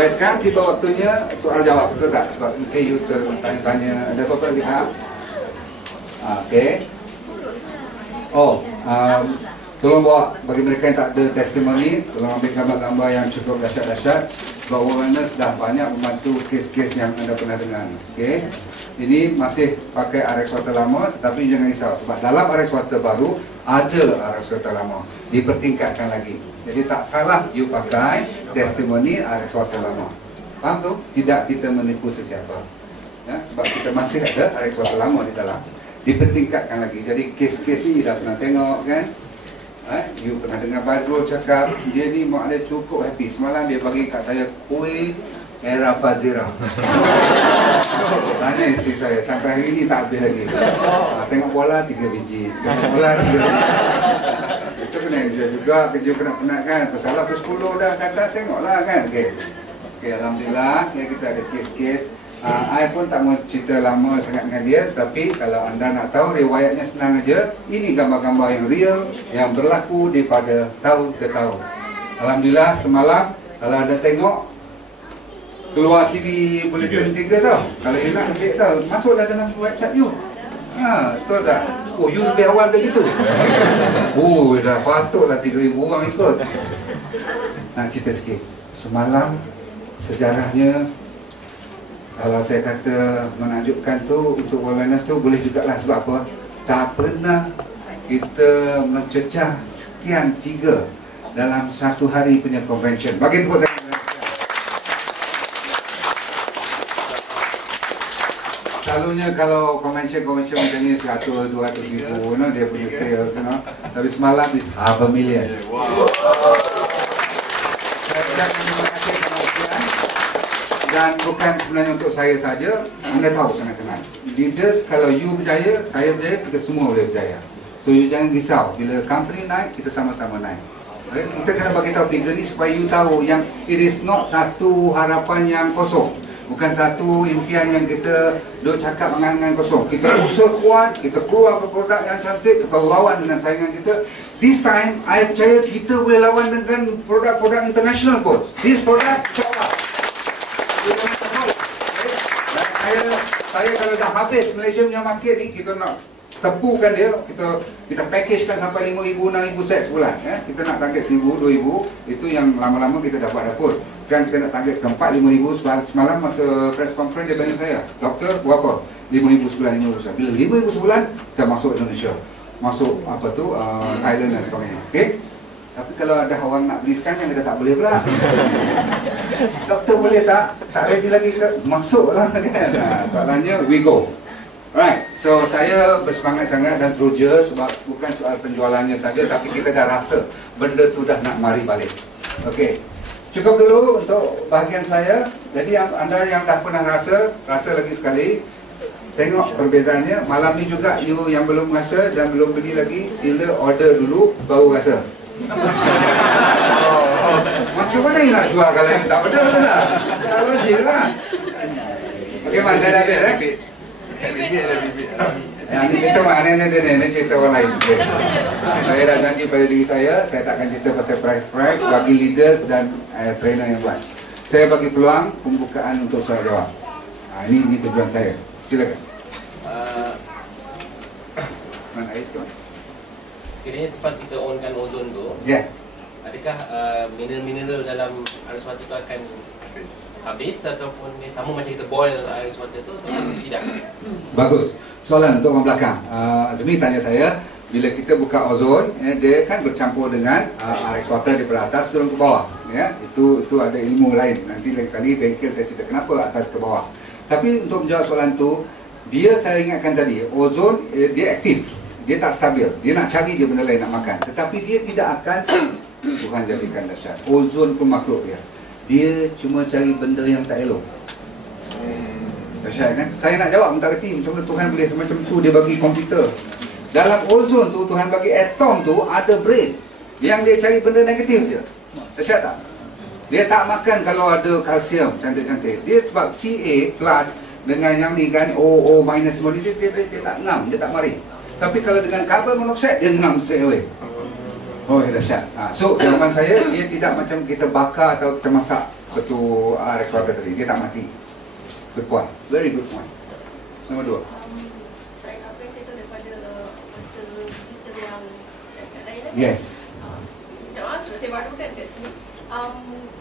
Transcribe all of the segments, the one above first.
Baik, sekarang tiba waktunya soal jawab, betul tak? Sebab you sudah tanya-tanya, ada apa-apa lagi tak? Okey. Tolong bawa, bagi mereka yang tak ada testimoni, tolong ambil gambar-gambar yang cukup dahsyat-dahsyat. Sebab awareness dah banyak membantu kes-kes yang anda pernah dengar. Okey. Ini masih pakai RX water lama, tetapi jangan risau sebab dalam RX water baru ada RX water lama, dipertingkatkan lagi. Jadi tak salah you pakai testimoni RX water lama. Faham tu? Tidak kita menipu sesiapa. Ya, sebab kita masih ada RX water lama di dalam. Dipertingkatkan lagi. Jadi kes-kes ni dah pernah tengok kan? You pernah dengar Badrul cakap dia ni mak dia cukup happy. Semalam dia bagi kat saya kuih Era Fazira. Tanya isteri saya, sampai hari ni tak habis lagi. Tengok bola 3 biji, tengok bola 3 biji. Itu kena kerja juga, kerja penat-penat kan. Pasal ke 10 dah tengoklah kan. Okey, alhamdulillah ya, kita ada kes-kes. I pun tak mau cerita lama sangat dengan dia, tapi kalau anda nak tahu riwayatnya senang aja. Ini gambar-gambar yang real yang berlaku daripada tahun ke tahun. Alhamdulillah semalam kalau anda tengok keluar TV Bulletin 3 tau. Kalau you nak ambil tau, masuklah dalam website you. Betul tak? Oh, you lebih awal dah gitu. Oh, dah patutlah 3,000 orang ikut. Nak cerita sikit. Semalam sejarahnya, kalau saya kata menakjubkan tu untuk awareness tu boleh jugalah. Sebab apa? Tak pernah kita mencecah sekian figure dalam satu hari punya convention. Bagi tepuk tangan. Selalunya kalau convention macam ni 100-200 ribu, dia punya sales, tapi semalam is 500,000. Saya ucapkan terima kasih kerana ujian. Dan bukan sebenarnya untuk saya saja, anda tahu sangat senang. Leaders, kalau you berjaya, saya berjaya, kita semua boleh berjaya. So you jangan risau, bila company naik, kita sama-sama naik. Okay? Kita kena bagi tahu figure ni supaya you tahu yang it is not satu harapan yang kosong. Bukan satu impian yang kita duk cakap angan-angan kosong. Kita usaha kuat, kita keluar ke produk yang cantik, kita lawan dengan saingan kita. This time, I percaya kita boleh lawan dengan produk-produk international pun. This product, insyaAllah. Saya kalau dah habis Malaysia punya market ni, kita nak tepukan dia, kita packagekan sampai 5,000, 6,000 set sebulan. Kita nak target 1,000, 2,000, itu yang lama-lama kita dapat dapur. Sekarang kita nak target 4, 5,000. Semalam masa press conference dia tanya saya, doktor berapa? 5,000 sebulan, 5,000 sebulan. Bila 5,000 sebulan, kita masuk Indonesia, masuk Thailand dan sebagainya. Okay? Tapi kalau ada orang nak beli sekarang, kita tak boleh pula. Doktor boleh tak? Tak ready lagi ke? Masuklah kan. Soalannya, we go. Alright, so saya bersemangat sangat dan teruja sebab bukan soal penjualannya saja, tapi kita dah rasa benda tu dah nak mari balik. Okey, cukup dulu untuk bahagian saya. Jadi anda yang dah pernah rasa lagi sekali. Tengok perbezaannya. Malam ni juga you yang belum rasa dan belum beli lagi, sila order dulu baru rasa. Macam mana you nak jual kalau you tak order? Tak logik lah. Okey, Man, saya dah habis. Yang ni cerita mak, ni cerita orang lain. Saya dah janji pada diri saya takkan cerita pasal price bagi leaders dan trainer yang buat. Saya bagi peluang pembukaan untuk soal jawab. Ini tujuan saya. Silakan. Mana Ais kawan? Sekiranya selepas kita onkan ozon tu, adakah mineral-mineral dalam air water tu akan habis ataupun sama macam kita boil air water tu atau tidak? Bagus. Soalan untuk orang belakang. Azmi tanya saya, bila kita buka ozon, dia kan bercampur dengan air water daripada atas turun ke bawah. Itu ada ilmu lain. Nanti lain kali bengkel saya cerita kenapa atas ke bawah. Tapi untuk menjawab soalan tu, saya ingatkan tadi, ozon dia aktif. Dia tak stabil. Dia nak cari je benda lain nak makan. Tetapi dia tidak akan Tuhan jadikan dahsyat. Ozon pun makhluk dia. Dia cuma cari benda yang tak elok. Dahsyat kan? Saya nak jawab minta kerti macam mana Tuhan boleh semacam tu. Dia bagi komputer. Dalam ozon tu Tuhan bagi atom tu ada brain. Yang dia cari benda negatif je. Dahsyat tak? Dia tak makan kalau ada kalsium cantik-cantik. Dia sebab Ca plus dengan yang ni kan O minus semua dia tak ngam, dia tak mari. Tapi kalau dengan karbon monoksida dia ngam straight away. Oh, dahsyat. So, jawapan saya, dia tidak macam kita bakar atau kita masak betul rice water tadi. Dia tak mati. Good point. Very good point. Nombor 2. Apa yang saya tahu daripada sistem yang kat lain tadi. Yes. Minta maaf, sebab saya baru kan kat sini.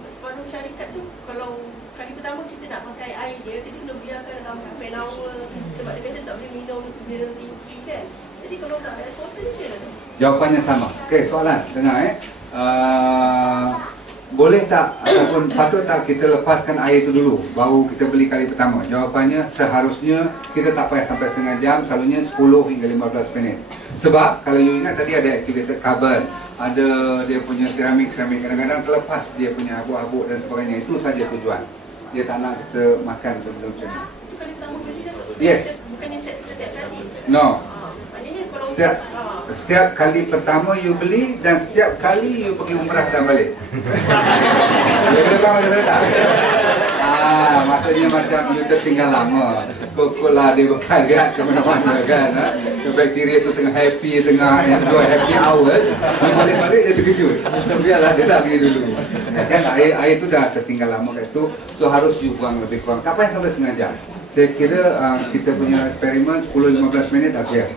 Separuh syarikat tu, kalau kali pertama kita nak pakai air dia, kita kena biarkan dalam half an hour. Sebab dia biasa tak boleh minum bira tinggi kan. Jadi kalau tak ada ice water, dia tu. Jawapannya sama. Okey, soalan. Dengar boleh tak ataupun patut tak kita lepaskan air itu dulu baru kita beli kali pertama? Jawapannya seharusnya kita tak payah sampai setengah jam, selalunya 10 hingga 15 minit. Sebab kalau you ingat tadi ada activated carbon, ada dia punya keramik kadang-kadang terlepas dia punya habuk-habuk dan sebagainya. Itu saja tujuan. Dia tak nak kita makan benda macam ni. Itu kali pertama beli dah. Yes. Bukannya setiap kali. No. Maknanya kalau Setiap kali pertama you beli dan setiap kali you pergi umrah dan balik. You boleh faham macam tak? Maksudnya macam you tertinggal lama. Kok lah dia berkarat ke mana-mana kan. Bakteria tu tengah happy, tengah enjoy happy hours. You balik-balik dia terkejut. So biarlah dia tak pergi dulu. Kan air tu dah tertinggal lama kat situ. So harus you buang lebih kurang. Tak payah sampai setengah jam. Saya kira kita punya eksperimen 10-15 minit dah clear.